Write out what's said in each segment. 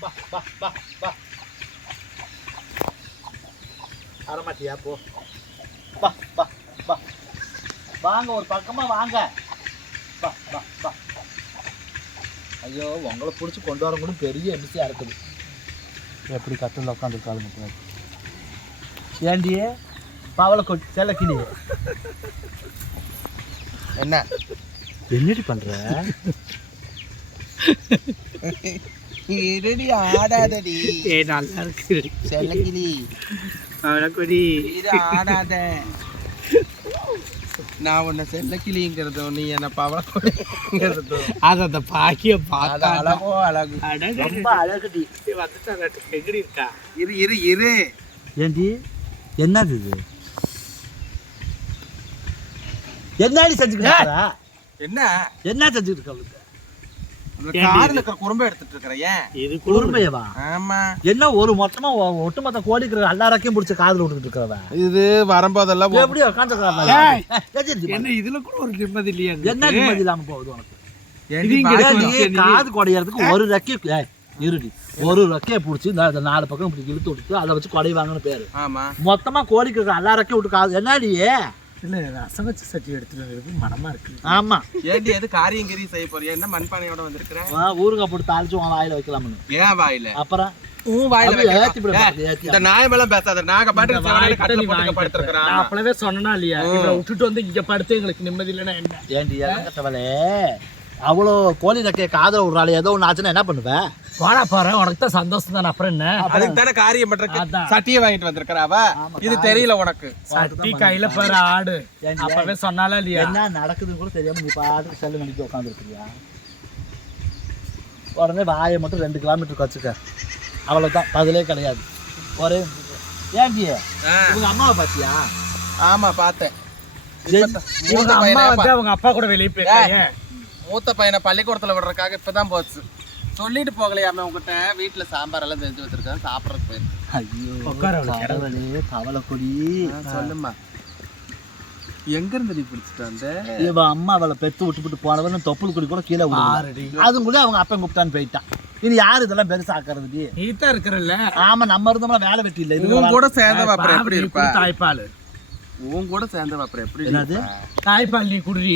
வா வா வரமாட்டியா போ வா வா வா வாங்க ஒரு பக்கமா வாங்க வா வா வா ஐயோ உங்களை பிடிச்சி கொண்டு வர கூட பெரிய எமிசியாக இருக்குது எப்படி கட்டில் உட்காந்துருக்காளுங்க ஏண்டி பவளை கொட்டி செல்லக்கிளி என்ன என்னடி பண்ற இருடி ஆடாதடி. ஏ நல்லா இருக்கு. செல்லக்கிளி அவனக்குடி. இரு ஆடாத. நான் உன்னை செல்லக்கிளிங்கிறதோ நீ என்ன பவளங்கிறதோ அது அந்த பாக்கிய பார்த்தா அழகோ அழகு. ரொம்ப அழகுடி. வந்துட்டாங்க எங்கடி இருக்கா? இரு இரு இரு. ஏண்டி? என்னது இது? என்னடி செஞ்சுக்கிட்டு இருக்கா? என்ன? என்ன செஞ்சுக்கிட்டு இருக்க கார்ல இருக்கிற குறும்ப எடுத்துட்டு இருக்கிற ஏன்? இது குறும்பையவா? ஆமா. என்ன ஒரு மொத்தமா ஒட்டுமொத்த கோடிக்கிற எல்லாரையும் பிடிச்சி காதுல விட்டுக்கிட்டு இருக்கிறவ? இது வரும்போதெல்லாம் எப்படி ஏய். உட்காந்துருக்கா என்ன இதுல கூட ஒரு நிம்மதி இல்லையா என்ன நிம்மதி இல்லாம போகுது உனக்கு? காது குடையறதுக்கு ஒரு ரெக்கை இருடி. ஒரு ரெக்கையை பிடிச்சி இந்த நாலு பக்கம் இப்படி இழுத்து விட்டு அதை வச்சு குடைவாங்கன்னு பேரு. ஆமா. மொத்தமா கோழிக்கு இருக்கிற எல்லா ரெக்கையும் விட்டு காது. என்னடி? இல்ல ரசம் வச்ச சட்டி எடுத்துட்டு வந்திருக்கு இருக்கு. ஆமா. ஏண்டி எது காரியம் கிரியும் செய்ய போறியா? என்ன மண்பானையோட வந்திருக்கிற? வா, ஊறுகாய் போட்டு தாளிச்சு உன் வாயில வைக்கலாம்னு. ஏன் வாயில? அப்புறம்? உன் வாயில ஏத்தி விட. இந்த நியாயமெல்லாம் பேசாத. நாங்க போட்டு வாங்கி படுத்திருக்கிறோம் நான் அப்பளவே சொன்னா இல்லையா? விட்டுட்டு வந்து இங்க படுத்து எங்களுக்கு நிம்மதி இல்லைன்னா என்ன? ஏண்டி இறங்கட்டவளே அவ்வளோ கோழி ரெக்கைய காதல விடுறாள். ஏதோ ஒன்று ஆச்சுன்னா என்ன பண்ணுவேன் போடா பாரு உனக்கு தான் சந்தோஷம் தானே அப்புறம் என்ன? அதுக்கு தானே காரியம் பண்றதுக்கு அதான். சட்டியை வாங்கிட்டு வந்திருக்கிறா அவ? ஆமா, இது தெரியல உனக்கு. சட்டி கையில பாரு ஆடு. அப்பவே சொன்னால இல்லையா? என்ன நடக்குதுன்னு கூட தெரியாம நீ பாட்டுக்கு செல்லு மணிக்கு உட்காந்துருக்கியா உடனே வாயை மட்டும் ரெண்டு கிலோமீட்டருக்கு வச்சுக்க அவ்வளோதான் பதிலே கிடையாது. ஒரே ஏண்டி? ஆ, இவங்க அம்மாவை பாத்தியா ஆமா பார்த்தேன். இவங்க அம்மா வந்து அவங்க அப்பா கூட வெளியே போயிருக்காங்க. மூத்த பையனை பள்ளிக்கூடத்துல விடுறதுக்காக இப்பதான் போச்சு. சொல்லிட்டு போகலையாம உங்ககிட்ட வீட்டுல சாம்பார் எல்லாம் செஞ்சு வச்சிருக்கேன். சாப்பிடறதுக்கு போயிரு. ஐயோ கடவுளே கவலை கொடி சொல்லுமா எங்க இருந்து நீ பிடிச்சிட்டு வந்த இவ அம்மா அவளை பெத்து விட்டுவிட்டு போனவன் தொப்புள் குடி கூட கீழே அதுவும் கூட அவங்க அப்பன் கூப்பிட்டான்னு போயிட்டான். இனி யாரு இதெல்லாம் பெருசாக்குறது நீ தான் இருக்கிறல்ல. ஆமா நம்ம இருந்தோம்னா வேலை வெட்டி இல்லை. இது உன் கூட சேர்ந்தவ அப்புறம் எப்படி இருப்ப? தாய்ப்பால். உன் கூட சேர்ந்தவ அப்புறம் எப்படி என்னது? தாய்ப்பால் நீ குடி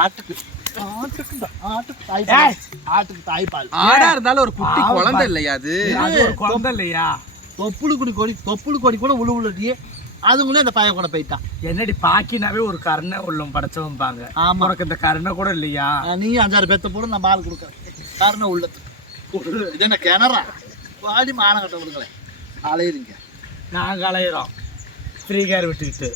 ஆட்டுக்கு. ஆட்டுக்கு தாய்ப்பால் ஆடா இருந்தாலும் ஒரு குட்டி குழந்தை. இல்லையா அது? குழந்தை இல்லையா? தொப்புளு குடி கொடி தொப்புளு கொடி கூட உழு உழுடி அதுங்களே அந்த பையன் கூட போயிட்டான் என்னடி பாக்கினாவே ஒரு கருணை உள்ளம் படைச்சவன்பாங்க. ஆமா. உனக்கு இந்த கருணை கூட இல்லையா? நீயும் அஞ்சாறு பேத்த போட நான் பால் கொடுக்குறேன். காரணம் உள்ளது இது என்ன கிணறா? வாடி மானங்கட்ட விடுங்களேன் அலையுறீங்க நாங்க அலையிறோம். ஸ்ரீகார் விட்டுக்கிட்டு.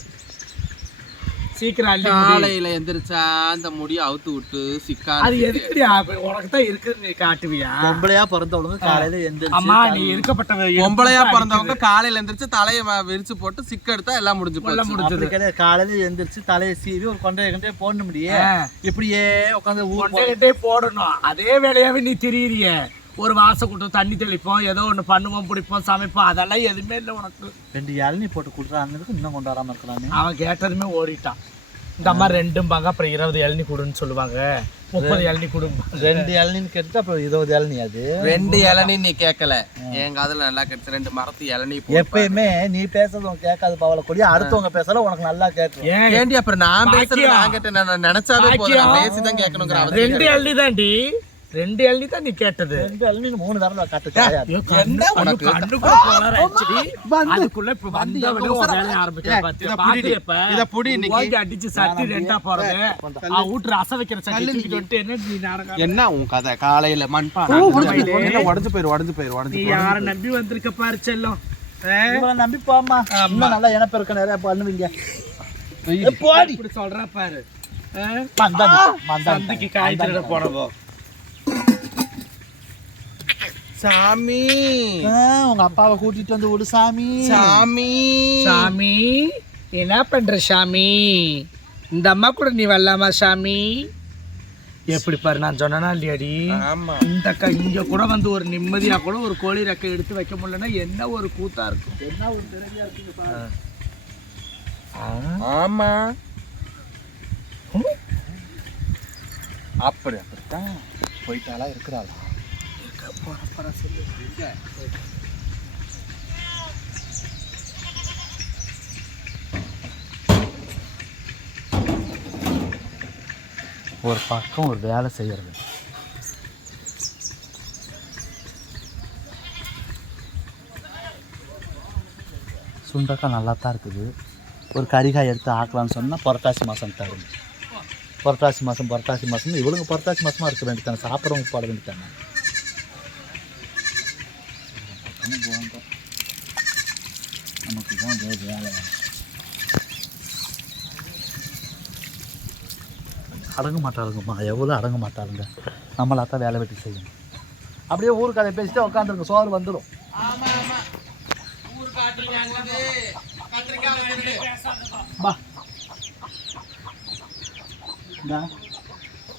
சீக்கிரம். காலையில எந்திரிச்சா அந்த முடிய அவுத்து விட்டு சிக்கா அது எதுக்குடி ஆ- உனக்கு தான் இருக்குன்னு நீ காட்டுவியா? பொம்பளையா பிறந்தவளுங்க காலையில எந்திரிச்சு அம்மா நீ இருக்கப்பட்டவ பொம்பளையா பிறந்தவங்க காலையில எந்திரிச்சு தலைய விரிச்சு போட்டு சிக்க எடுத்தா எல்லாம் முடிஞ்சு போச்சு. முடிஞ்சது. கிடையாது. காலையில எந்திரிச்சு தலையை சீவி ஒரு கொண்டைய கொண்டைய போட முடியே இப்படியே உட்காந்து போ- கொண்டைகிட்டே போடணும். அதே வேலையாவே நீ திரியிறிய. ஒரு வாசம் கூட்டம் தண்ணி தெளிப்போம் ஏதோ ஒண்ணு பண்ணுவோம் பிடிப்போம் சமைப்போம். அதெல்லாம் எதுவுமே இல்லை உனக்கு. ரெண்டு இளநீ போட்டு கொடுக்குறான்னு இன்னும் கொண்டு வராம இருக்கிறானே. அவன் கேட்டதுமே ஓடிட்டான். இந்த அம்மா ரெண்டும் பாங்க அப்புறம் இருபது இளநீ கொடுன்னு சொல்லுவாங்க. முப்பது இளநீ கொடுப்பாங்க ரெண்டு இளநீன்னு கேட்டு அப்புறம் இருபது இளநீ அது. ரெண்டு இளநீ நீ கேட்கல. என் காதுல நல்லா கிடைச்சு ரெண்டு மரத்து இளநீ எப்பயுமே நீ பேசுறது உனக்கு கேட்காது பவள கொடி அடுத்தவங்க பேசல உனக்கு நல்லா கேட்கும் ஏன்? ஏண்டி அப்புறம் நான் பேசுறது. நான் கேட்டேன். நான் நினைச்சாவே போதும். நான் பாக்கியம். பேசிதான் கேட்கணுங்கிற ரெண்டு. இளநீ தான்டி. ரெண்டு இளநீ தான் நீ கேட்டது. ரெண்டு இளநீ மூணு தடவை கட்டு கிடையாது ஐயோ, கண்ணு- என்ன கண்ணு- உனக்கு? கண்ணுக்குள்ள கோளாறு ஆயிடுச்சுடி. அதுக்குள்ள இப்ப வந்தவனே உன் வேலையை ஆரம்பிக்கிற பாத்தியா? இத புடிடி. பாத்தியா இப்ப? இத புடி இன்னைக்கு. ஓங்கி அடிச்சு சட்டி ரெண்டா போறது. வீட்டு வைக்கிற சட்டி என்ன நீ நாடகம் என்ன உன் கதை? காலையில மண்பானை உடஞ்சு போயிரு உடஞ்சு போயிரு உடஞ்சு யார நம்பி வந்திருக்க பாரு செல்லம். நம்பி போமா இன்னும் நல்லா இனப்பெருக்க நிறைய பண்ணுவீங்க இப்படி சொல்ற பாரு. ஆ? மந்தாடி மந்தாடி சந்தைக்கு சாமி. உங்க அப்பாவை கூட்டிட்டு வந்து விடு சாமி. சாமி. சாமி என்ன பண்ற சாமி? இந்த அம்மா கூட நீ வரலாமா சாமி? எப்படி பாரு நான் சொன்னனா இல்லையாடி? ஆமா. இந்த க இங்க கூட வந்து ஒரு நிம்மதியா கூட ஒரு கோழி ரெக்கை எடுத்து வைக்க முடியலன்னா என்ன ஒரு கூத்தா இருக்கும்? என்ன ஒரு திறமையா இருக்குங்க பாரு. ஆமா. அப்படி அப்படித்தான் போயிட்டாளா இருக்கிறாளா? ஒரு பக்கம் ஒரு வேலை செய்கிறது சுண்டக்காய் நல்லா தான் இருக்குது. ஒரு கறிகாய் எடுத்து ஆக்கலாம்னு சொன்னால் புரட்டாசி மாதம் தரும். புரட்டாசி மாதம் புரட்டாசி மாதம் இவளுங்க புரட்டாசி மாதமாக இருக்க வேண்டியதானே சாப்பிட்றவங்க போட வேண்டியதானே நமக்கு தான் இதே வேலை. அடங்க மாட்டாளுங்கம்மா. எவ்வளோ அடங்க மாட்டாளுங்க. நம்மளா தான் வேலை வெட்டி செய்யணும். அப்படியே ஊர் கதை பேசிட்டு உட்காந்துருங்க சோறு வந்துடும். பா.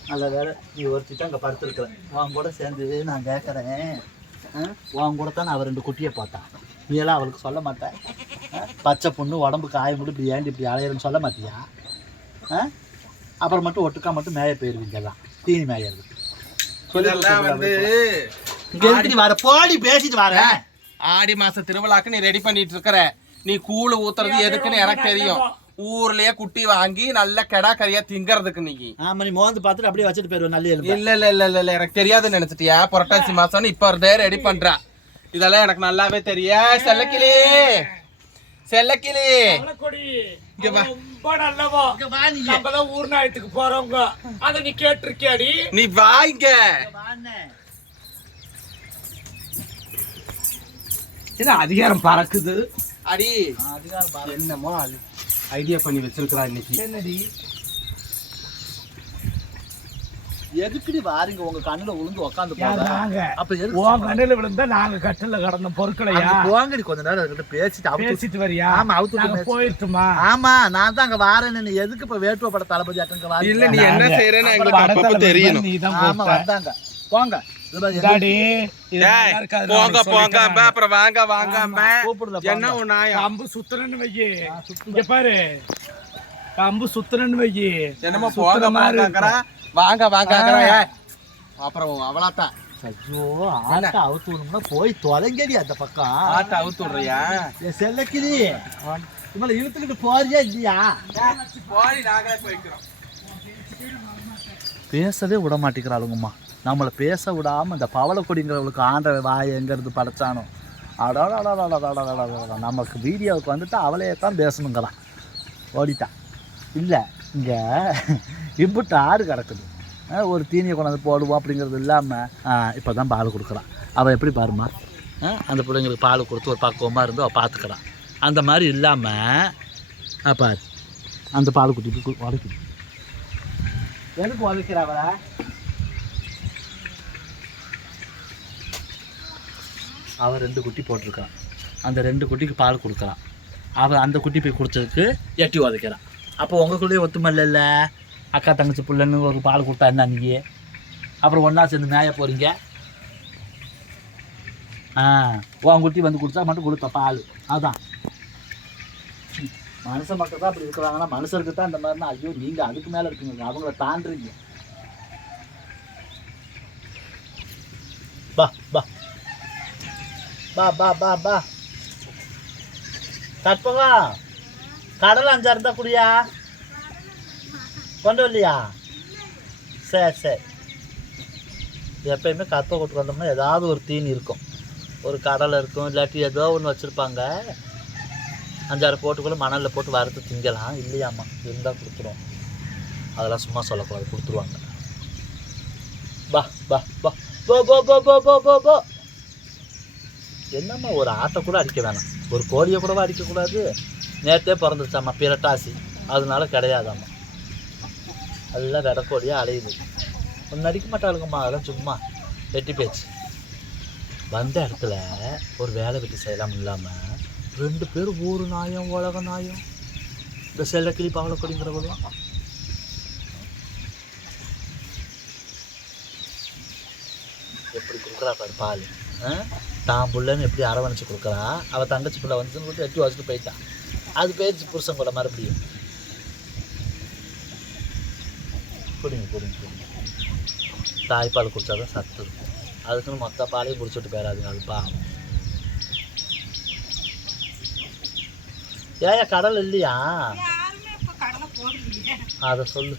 நல்ல வேலை. நீ ஒருத்தி அங்கே படுத்துருக்குற உன் கூட சேர்ந்து நான் கேட்குறேன் உன் கூட தான் நான் அவள் ரெண்டு குட்டியை பார்த்தேன். நீ எல்லாம் அவளுக்கு சொல்ல மாட்டேன்? பச்சை பொண்ணு உடம்பு காயம் மட்டும் இப்படி ஏண்டி இப்படி அலையிறன்னு சொல்ல மாட்டியா? ஆ? அப்புறம் மட்டும் ஒட்டுக்கா மட்டும் மேய போயிருவீங்க எல்லாம். தீனி மேயறது. சொல்லி இங்க வர போடி பேசிட்டு வரேன் ஆடி மாச திருவிழாக்கு நீ ரெடி பண்ணிட்டு இருக்கிற. நீ கூழு ஊத்துறது எதுக்குன்னு எனக்கு தெரியும். ஊர்லயே குட்டி வாங்கி நல்ல கெடா கறியா திங்கறதுக்கு நீ ஆமா நீ மோந்து பார்த்துட்டு அப்படியே வச்சுட்டு போயிருவேன் நல்ல இல்ல இல்ல இல்ல இல்ல இல்ல எனக்கு தெரியாதுன்னு நினைச்சிட்டியா? புரட்டாசி மாசம் இப்ப இருந்தே ரெடி பண்றா. இதெல்லாம் எனக்கு நல்லாவே தெரியும் செல்லக்கிளி. செல்லக்கிளி. ஊர் நாயத்துக்கு போறவங்க. அத நீ கேட்டிருக்கியாடி? நீ வா இங்க. இது அதிகாரம் பறக்குது? அடி அதிகாரம். என்னமோ ஐடியா பண்ணி வச்சிருக்கிறா இன்னைக்கு. என்னடி? எதுக்குடி வாருங்க? உங்க கண்ணுல விழுந்து உட்காந்து நாங்க அப்ப எதுக்கு உன் கண்ணில விழுந்தா நாங்க கட்டில கடந்த பொருட்களையா? அங்க போங்கடி. கொஞ்ச நேரம் அதுகிட்ட பேசிட்டு பேசிட்டு வரியா? ஆமா அவுத்து போயிட்டுமா? ஆமா நான் தான் அங்க வாரேன்னு. நீ எதுக்கு இப்ப வேட்டுவ பட தளபதி வாரி இல்ல நீ என்ன செய்யறேன்னு எங்களுக்கு அப்பப்ப தெரியணும். ஆமா வந்தாங்க. போங்க. அம்பா, அப்புறம் வாங்க வாங்க அம்பா. என்ன நியாயம்? கம்பு சுத்துறன்னு வையி. இங்க பாரு. கம்பு சுத்துறன்னு வையி. என்னமோ போங்க மாதிரி வாங்க ஏய். அப்புறம் அவளாத்தான் ஐயோ ஆட்ட அவுத்து விடணும்னா போய் தொலைங்கடி அந்த பக்கம். ஆட்ட அவுத்து விடுறியா? செல்லக்கிளி இவளை இழுத்துக்கிட்டு போறியா இல்லையா? போய் நாங்களே போய்க்கிறோம். பேசவே விட மாட்டேங்கிறாளுங்கம்மா. நம்மளை பேச விடாம இந்த பவளக்கொடிங்கிறவளுக்கு ஆண்ட வாய் எங்கிறது படைச்சானோ? அடாடாடாடாடாடாடாடா நமக்கு வீடியோவுக்கு வந்துட்டு அவளையே தான் பேசணுங்கிறான் ஓடிட்டான் இல்லை இங்கே இம்புட்டு ஆடு கிடக்குது. ஒரு தீனியை கொண்டாந்து போடுவோம் அப்படிங்கிறது இல்லாமல் இப்போ தான் பால் கொடுக்குறான். அவள் எப்படி பாருமா? அந்த பிள்ளைங்களுக்கு பால் கொடுத்து ஒரு பக்குவமாக இருந்து அவள் பார்த்துக்கிறான் அந்த மாதிரி இல்லாமல் பாரு. அந்த பால் குட்டி உடைக்குது. எதுக்கு உதைக்கிற அவன் ரெண்டு குட்டி போட்டிருக்கான் அந்த ரெண்டு குட்டிக்கு பால் கொடுக்குறான் அவன் அந்த குட்டி போய் கொடுத்ததுக்கு எட்டி உதைக்கிறான். அப்போ உங்களுக்குள்ளேயே ஒத்துமை இல்லைல்ல? அக்கா தங்கச்சி பிள்ளைன்னு ஒரு பால் கொடுத்தா என்ன நீ அப்புறம் ஒன்றா சேர்ந்து மேய போகிறீங்க ஆ உன் குட்டி வந்து கொடுத்தா மட்டும் கொடுத்த பால். அதுதான் மனுஷன் மட்டும் தான் அப்படி இருக்கிறாங்கன்னா மனுஷருக்கு தான் இந்த மாதிரினா ஐயோ நீங்கள் அதுக்கு மேலே இருக்குங்க. அவங்கள தாண்டுறீங்க. பா பா பா பா பா பா. கற்பகா கடல் அஞ்சா இருந்தா குடியா? கொண்டு வரலையா? சரி சரி. எப்பயுமே கற்பை கொண்டு வந்தோம்னா ஏதாவது ஒரு தீனி இருக்கும். ஒரு கடலை இருக்கும் இல்லாட்டி ஏதோ ஒன்று வச்சுருப்பாங்க. அஞ்சாறு போட்டுக்குள்ள மணலில் போட்டு வறுத்து திங்கலாம். இல்லையாம்மா இருந்தால் கொடுத்துருவோம் அதெல்லாம் சும்மா சொல்லக்கூடாது கொடுத்துருவாங்க. பா பா பா. போ போ போ போ போ போ போ. என்னம்மா ஒரு ஆட்டை கூட அடிக்க வேணாம். ஒரு கோழியை கூடவா அடிக்கக்கூடாது? நேற்றே பிறந்துச்சாம்மா பிரட்டாசி. அதனால கிடையாதாம்மா. அதெல்லாம் வெடக்கோழியாக அலையுது. ஒன்று அடிக்க மாட்டாளுங்கம்மா அதெல்லாம் சும்மா. வெட்டி பேச்சு வந்த இடத்துல ஒரு வேலை வெட்டி செய்யலாம் இல்லாமல் ரெண்டு பேர் ஊர் நாயம் உலக நாயம். இந்த செல்ல கிளி பாவலக்கொடிங்கிறவங்களும் எப்படி கொடுக்குறா பாரு பால். தான் புள்ளன்னு எப்படி அரவணைச்சு கொடுக்குறா? அவள் தங்கச்சி பிள்ளை வந்துச்சுன்னு சொல்லிட்டு எட்டி வச்சுட்டு போயிட்டான் அது போயிடுச்சு புருஷன் கூட மறுபடியும் குடிங்க குடிங்க குடிங்க தாய்ப்பால் குடிச்சா தான் சத்து இருக்கும். அதுக்குன்னு மொத்த பாலையும் பிடிச்சிட்டு போயிடாதுங்க அது பாவம். ஏயா கடல் இல்லையா? அதை சொல்லு.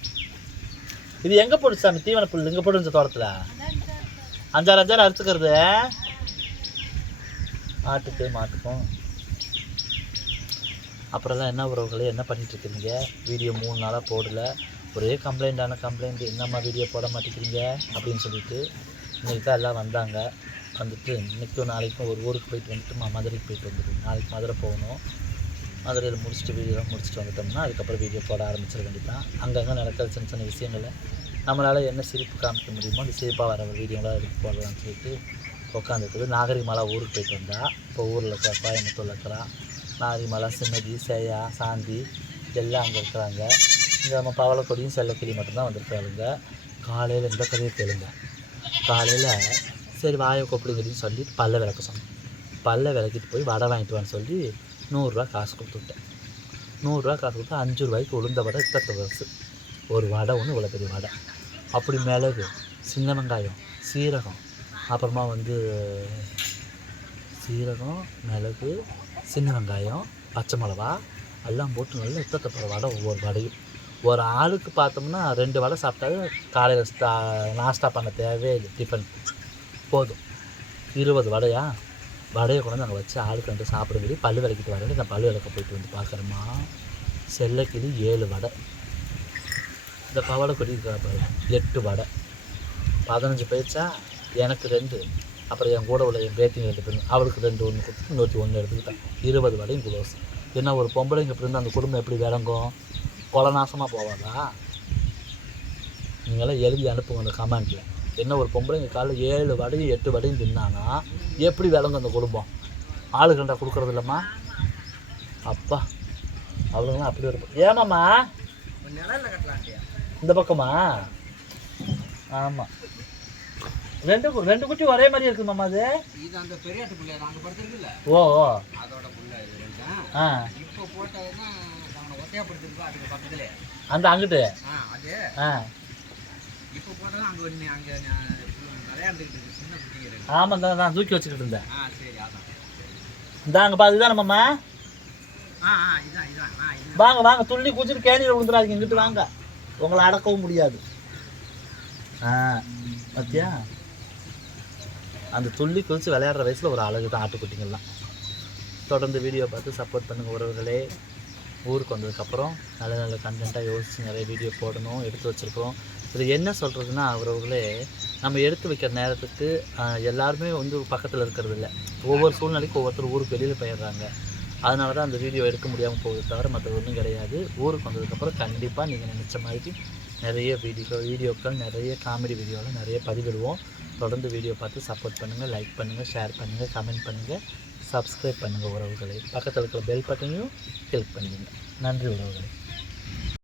இது எங்கே போடுச்சு சாமி? தீவன புல் இங்கே போடுச்சு தோட்டத்தில். அஞ்சாறு அஞ்சாறு அறுத்துக்கிறது ஆட்டுக்கு மாட்டுக்கும். அப்புறம் தான் என்ன உறவுகளே? என்ன பண்ணிகிட்ருக்கீங்க வீடியோ மூணு நாளாக போடல. ஒரே கம்ப்ளைண்ட்டான கம்ப்ளைண்ட் என்னம்மா வீடியோ போட மாட்டேங்கிறீங்க? அப்படின்னு சொல்லிட்டு இன்றைக்கி தான் எல்லாம் வந்தாங்க. வந்துட்டு இன்றைக்கும் நாளைக்கும் ஒரு ஊருக்கு போயிட்டு வந்துட்டு மா- மதுரைக்கு போயிட்டு வந்துடும் நாளைக்கு மதுரை போகணும். மதுரையில் முடிச்சுட்டு வீடியோலாம் முடிச்சுட்டு வந்துட்டோம்னா அதுக்கப்புறம் வீடியோ போட ஆரம்பிச்சிட வேண்டியதான் அங்கங்கே நடக்கிற சின்ன சின்ன விஷயங்களை நம்மளால் என்ன சிரிப்பு காமிக்க முடியுமோ அந்த சிரிப்பாக வர வீடியோலாம் எடுத்து போடலாம்னு சொல்லிட்டு உட்காந்துருக்குது நாகரிகமலா ஊருக்கு போயிட்டு வந்தா. இப்போ ஊரில் இருக்கிற கோயம்புத்தூரில் இருக்கிறா. நாகரிகமலா சின்னதி சேயா சாந்தி எல்லாம் அங்கே இருக்கிறாங்க. இங்கே நம்ம பவளக்கொடியும் செல்லக்கொடி மட்டும்தான் வந்திருக்காளுங்க காலையில் இந்த கதையை கேளுங்க. காலையில் சரி வாயை கூப்பிடுங்கன்னு சொல்லி பல்ல விளக்க சொன்னேன் பல்ல விளக்கிட்டு போய் வடை வாங்கிட்டு வான்னு சொல்லி நூறுரூவா காசு கொடுத்து விட்டேன் நூறுரூவா காசு கொடுத்து அஞ்சு ரூபாய்க்கு உளுந்த வடை இத்தத்து வருஷு ஒரு வடை ஒன்று இவ்வளோ பெரிய வடை. அப்படி மிளகு சின்ன வெங்காயம் சீரகம் அப்புறமா வந்து சீரகம் மிளகு சின்ன வெங்காயம் பச்சை மிளகா எல்லாம் போட்டு நல்லா இத்தத்தை போகிற வடை ஒவ்வொரு வடையும். ஒரு ஆளுக்கு பார்த்தோம்னா ரெண்டு வடை சாப்பிட்டாவே காலையில் ஸ்டா நாஸ்டா பண்ண தேவையே இல்லை டிஃபன் போதும். இருபது வடையா? வடையை கொண்டு நாங்கள் வச்சு ஆளுக்கு ரெண்டு சாப்பிடும்போது பல்லு விளக்கிட்டு வரேன் நான் பல்லு விளக்க போயிட்டு வந்து பார்க்குறேம்மா. செல்லக்கிது ஏழு வடை. இந்த பவளை கொடி எட்டு வடை. பதினஞ்சு போயிடுச்சா? எனக்கு ரெண்டு. அப்புறம் என் கூட உள்ள என் பேத்திங்க ரெண்டு பேரும் அவளுக்கு ரெண்டு ஒன்று கொடுத்து நூற்றி ஒன்று எடுத்துக்கிட்டேன் இருபது வடையும் குளோஸ் என்ன ஒரு பொம்பளைங்க இருந்தால் அந்த குடும்பம் எப்படி விளங்கும்? கொலநாசமாக போவாதா? நீங்களாம் எழுதி அனுப்புங்க அந்த கமெண்ட்டில் என்ன ஒரு பொம்பளைங்க காலைல ஏழு வடையும் எட்டு வடையும் தின்னானா? எப்படி விளங்கும் அந்த குடும்பம்? ஆளு கண்டா கொடுக்குறது இல்லைம்மா. அப்பா அவளுங்களாம் அப்படி ஒரு ஏமாம்மா? இந்த பக்கமா? ஆமாம் ரெண்டு ரெண்டு குட்டி ஒரே மாதிரி இருக்குது மாமா அது. இது அந்த பெரியாட்டு புள்ளைய? அங்கே படுத்துருக்குல்ல. ஓ ஓ. அதோட புள்ள இது. ஆ. இப்போ போட்டதுன்னா அவனை ஒத்தையா படுத்துருக்கு அதுக்கு பக்கத்துலேயே அந்த அங்கிட்டு? ஆ அது. ஆ. இப்போ போட்டதும் அங்கே ஒன்று அங்கே இருக்கு. சின்ன இருக்கு ஆமாம் தான் நான் தூக்கி வச்சுக்கிட்டு இருந்தேன். ஆ சரி அதான் இந்த அங்கே பா இதுதான் மாமா? ஆ ஆ இதான் இதான். வாங்க வாங்க துள்ளி குச்சிட்டு கேணியில் விழுந்துடாதீங்க. இங்கிட்டு வாங்க. உங்களை அடக்கவும் முடியாது. ஆ பத்தியா? அந்த துள்ளி குதித்து விளையாடுற வயசில் ஒரு அழகு தான் ஆட்டுக்குட்டிங்கள்லாம். தொடர்ந்து வீடியோ பார்த்து சப்போர்ட் பண்ணுங்கள் உறவுகளே. ஊருக்கு வந்ததுக்கப்புறம் நல்ல நல்ல கண்டென்ட்டாக யோசித்து நிறைய வீடியோ போடணும் எடுத்து வச்சுருக்கோம் இது என்ன சொல்கிறதுனா உறவுகளே நம்ம எடுத்து வைக்கிற நேரத்துக்கு எல்லாருமே வந்து பக்கத்தில் இருக்கிறது இல்லை. ஒவ்வொரு சூழ்நிலைக்கும் ஒவ்வொருத்தர் ஊருக்கு வெளியில் போயிடுறாங்க. அதனால தான் அந்த வீடியோ எடுக்க முடியாமல் போகுது தவிர மற்ற ஒன்றும் கிடையாது. ஊருக்கு வந்ததுக்கப்புறம் கண்டிப்பாக நீங்கள் நினச்ச மாதிரி நிறைய வீடியோ வீடியோக்கள் நிறைய காமெடி வீடியோவில் நிறைய பதிவிடுவோம். தொடர்ந்து வீடியோ பார்த்து சப்போர்ட் பண்ணுங்கள் லைக் பண்ணுங்கள் ஷேர் பண்ணுங்கள் கமெண்ட் பண்ணுங்கள் சப்ஸ்கிரைப் பண்ணுங்கள் உறவுகளை. பக்கத்தில் இருக்கிற பெல் பட்டனையும் கிளிக் பண்ணுங்கள் நன்றி உறவுகளை.